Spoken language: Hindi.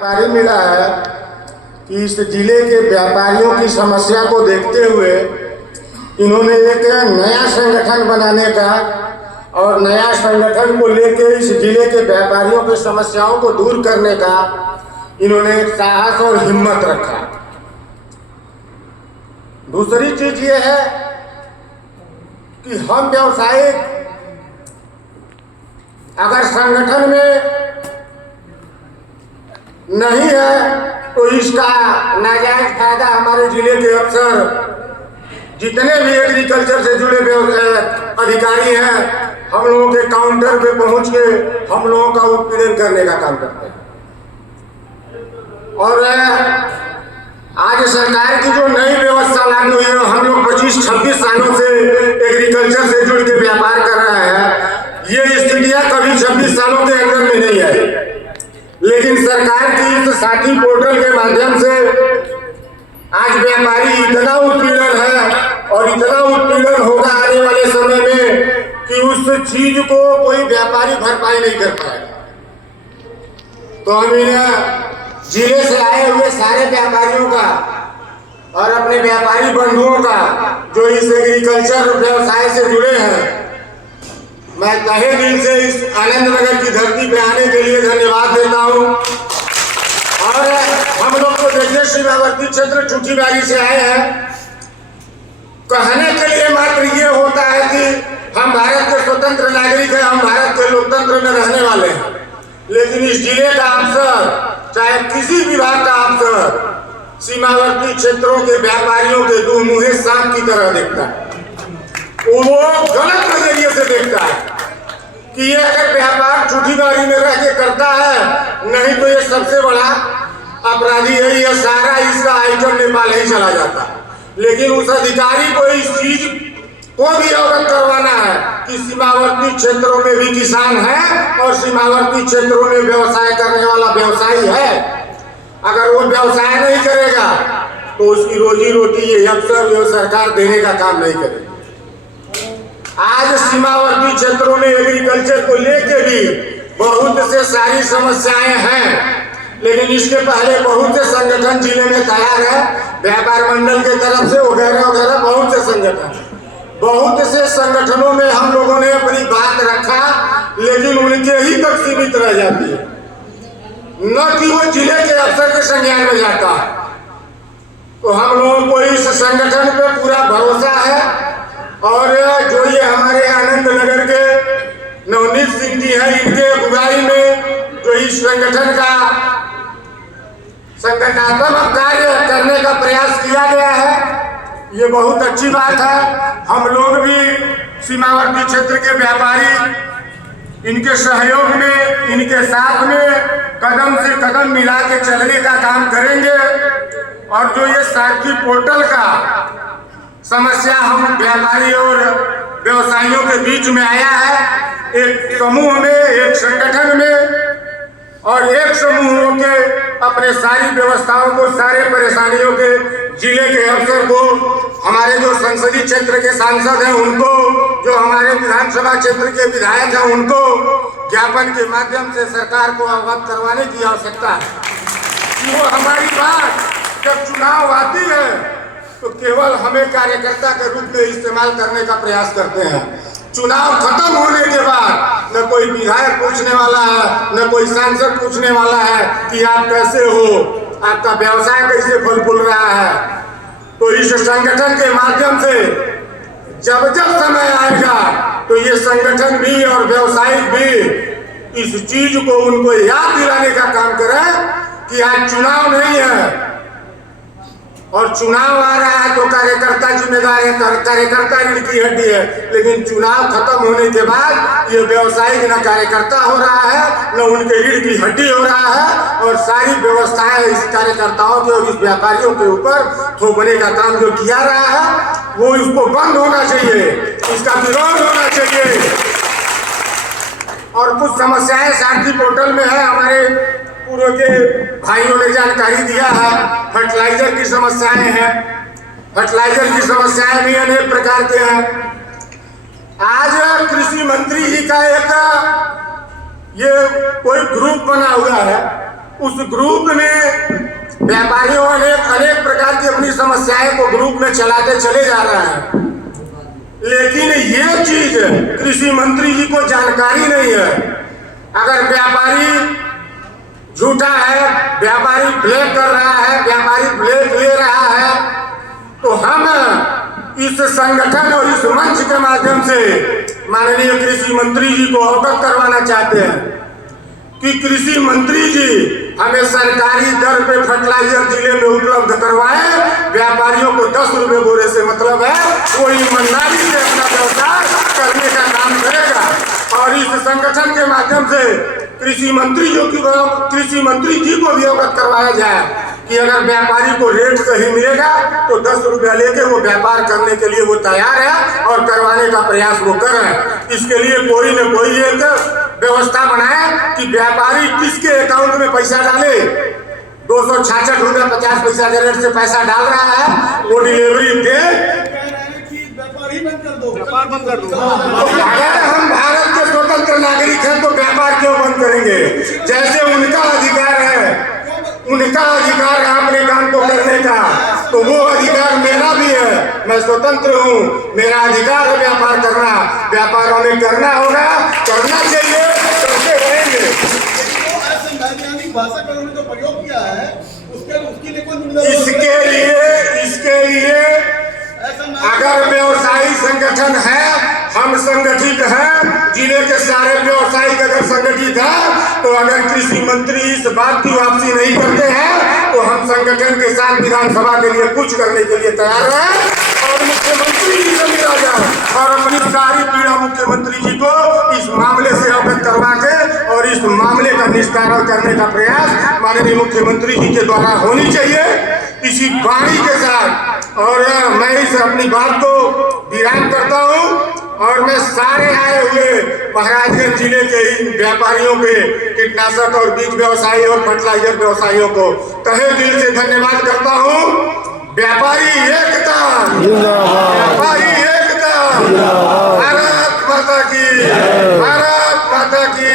जानकारी मिला है कि इस जिले के व्यापारियों की समस्या को देखते हुए इन्होंने एक नया संगठन बनाने का और नया संगठन को लेकर इस जिले के व्यापारियों की समस्याओं को दूर करने का इन्होंने साहस और हिम्मत रखा। दूसरी चीज ये है कि हम व्यवसायिक अगर संगठन में नहीं है तो इसका नाजायज फायदा हमारे जिले के अफसर जितने भी एग्रीकल्चर से जुड़े अधिकारी हैं हम लोगों के काउंटर पे पहुंच के हम लोगों का उत्पीड़न करने का काम करते हैं। और आज सरकार की जो नई व्यवस्था लागू हुई है, हम लोग 25-26 सालों से एग्रीकल्चर से जुड़ के व्यापार कर रहे हैं। ये स्थितियां कभी 26 सालों के अंदर में नहीं आई, लेकिन सरकार की इस साथी पोर्टल के माध्यम से आज व्यापारी इतना उत्पीड़न है और इतना उत्पीड़न होगा आने वाले समय में कि उस चीज को कोई व्यापारी भरपाई नहीं कर पाएगा। तो हम इन्हें जिले से आए हुए सारे व्यापारियों का और अपने व्यापारी बंधुओं का जो इस एग्रीकल्चर व्यवसाय से जुड़े हैं, मैं तहे दिल से इस आनंद नगर की धरती पे आने के लिए धन्यवाद देता हूँ। और हम लोग तो देखिए सीमावर्ती क्षेत्र ठूठीबारी से आए हैं, कहने के लिए मात्र ये होता है कि हम भारत के स्वतंत्र नागरिक हैं, हम भारत के लोकतंत्र में रहने वाले हैं, लेकिन इस जिले का अफसर चाहे किसी विभाग का अफसर सीमावर्ती क्षेत्रों के व्यापारियों के दो मुहे सांप की तरह देखता है। वो गलत नजरिए से देखता है कि ये अगर व्यापार ठूठीबारी में रह के करता है, नहीं तो ये सबसे बड़ा अपराधी है, ये सारा इसका आइटम नेपाल ही चला जाता है। लेकिन उस अधिकारी को इस चीज को भी अवगत करवाना है कि सीमावर्ती क्षेत्रों में भी किसान है और सीमावर्ती क्षेत्रों में व्यवसाय करने वाला व्यवसायी है। अगर वो व्यवसाय नहीं करेगा तो उसकी रोजी रोटी ये अफसर ये सरकार देने का काम नहीं करेगी। आज सीमावर्ती क्षेत्रों में एग्रीकल्चर को लेके भी बहुत से सारी समस्याएं हैं, लेकिन इसके पहले बहुत से संगठन जिले में तैयार है, व्यापार मंडल के तरफ से वगैरह वगैरह बहुत से संगठन। बहुत से संगठनों में हम लोगों ने अपनी बात रखा, लेकिन उनके ही तक सीमित रह जाती है, न कि वो जिले के अफसर के संज्ञान में जाता है। तो हम लोगों को इस संगठन पे पूरा भरोसा है और जो ये हमारे आनंद नगर के नवनीत सिंह जी हैं, इनके अगुवाई में जो इस संगठन का संगठनात्मक कार्य करने का प्रयास किया गया है, ये बहुत अच्छी बात है। हम लोग भी सीमावर्ती क्षेत्र के व्यापारी इनके सहयोग में, इनके साथ में कदम से कदम मिला के चलने का काम करेंगे। और जो ये सारथी पोर्टल का समस्या हम व्यापारी और व्यवसायियों के बीच में आया है, एक समूह में, एक संगठन में और एक समूह के अपने सारी व्यवस्थाओं को, सारे परेशानियों के जिले के अफसर को, हमारे जो संसदीय क्षेत्र के सांसद हैं उनको, जो हमारे विधानसभा क्षेत्र के विधायक हैं उनको ज्ञापन के माध्यम से सरकार को अवगत करवाने की आवश्यकता है कि वो हमारी बात जब चुनाव आती है तो केवल हमें कार्यकर्ता के रूप में इस्तेमाल करने का प्रयास करते हैं। चुनाव खत्म होने के बाद न कोई विधायक पूछने वाला है, न कोई सांसद पूछने वाला है कि आप कैसे हो, आपका व्यवसाय कैसे फल फूल रहा है। तो इस संगठन के माध्यम से जब जब समय आएगा तो ये संगठन भी और व्यवसायिक भी इस चीज को उनको याद दिलाने का काम करें कि आज चुनाव नहीं है और चुनाव आ रहा है तो कार्यकर्ता जिम्मेदार है, कार्यकर्ता रीढ़ की हड्डी है, लेकिन चुनाव खत्म होने के बाद ये व्यवसायिक न कार्यकर्ता हो रहा है, न उनके रीढ़ की हड्डी हो रहा है और सारी व्यवस्थाएं इस कार्यकर्ताओं के और इस व्यापारियों के ऊपर थोपने का काम जो किया रहा है वो इसको बंद होना चाहिए, इसका विरोध होना चाहिए। और कुछ समस्याएं सारथी पोर्टल में है, हमारे पूर्व के भाइयों ने जानकारी दिया है। फर्टिलाइजर की समस्याएं हैं, फर्टिलाइजर की समस्याएं भी अनेक प्रकार के हैं। आज कृषि मंत्री जी का एक ये कोई ग्रुप बना हुआ है उस ग्रुप में व्यापारियों ने अनेक प्रकार की अपनी समस्याएं को ग्रुप में चलाते चले जा रहे हैं, लेकिन ये चीज कृषि मंत्री जी को जानकारी नहीं है। अगर व्यापारी झूठा है, व्यापारी ब्लैक कर रहा है, व्यापारी ब्लैक ले रहा है, तो हम इस संगठन और इस मंच के माध्यम से माननीय कृषि मंत्री जी को अवगत करवाना चाहते हैं कि कृषि मंत्री जी हमें सरकारी दर पे फर्टिलाइजर जिले में उपलब्ध करवाए। व्यापारियों को 10 रुपए बोरे से मतलब है, वो ईमानदारी से अपना व्यवसाय करने का काम करेगा। और इस संगठन के माध्यम से कृषि मंत्री जी को भी अवगत करवाया जाए कि अगर व्यापारी को रेट सही मिलेगा तो 10 रुपया लेके वो व्यापार करने के लिए वो तैयार है और करवाने का प्रयास वो कर रहे हैं। इसके लिए कोई न कोई एक व्यवस्था बनाए कि व्यापारी किसके अकाउंट में पैसा डाले। 266 रुपया 50 पैसा के रेट से पैसा डाल रहा है, वो डिलीवरी दे। व्यापार बंद कर दो। अगर हम भारत के स्वतंत्र नागरिक हैं तो व्यापार क्यों बंद करेंगे? जैसे उनका अधिकार है, उनका अधिकार है अपने काम को करने का, तो वो अधिकार मेरा भी है। मैं स्वतंत्र हूँ, मेरा अधिकार है व्यापार करना। व्यापार हमें करना होगा, करना चाहिए, करते रहेंगे। वैज्ञानिक भाषा का उन्होंने जो प्रयोग किया है उसके लिए इसके लिए अगर व्यवसायी संगठन है, हम संगठित हैं, जिले के सारे व्यवसायिक अगर संगठित है, तो अगर कृषि मंत्री इस बात की वापसी नहीं करते हैं तो हम संगठन के साथ विधानसभा के लिए कुछ करने के लिए तैयार हैं। और मुख्यमंत्री जी से मिला जाए और अपनी सारी पीड़ा मुख्यमंत्री जी को इस मामले से अवगत करवा के और इस मामले का निस्तारण करने का प्रयास माननीय मुख्यमंत्री जी के द्वारा होनी चाहिए। इसी वाणी के साथ और मैं इस अपनी बात को विराम करता हूँ और मैं सारे आए हुए महाराजगंज जिले के इन व्यापारियों के, कीटनाशक और बीज व्यवसायी और फर्टिलाइजर व्यवसायियों को तहे दिल से धन्यवाद करता हूँ। व्यापारी एकता, व्यापारी एकता, भारत माता की, भारत माता की।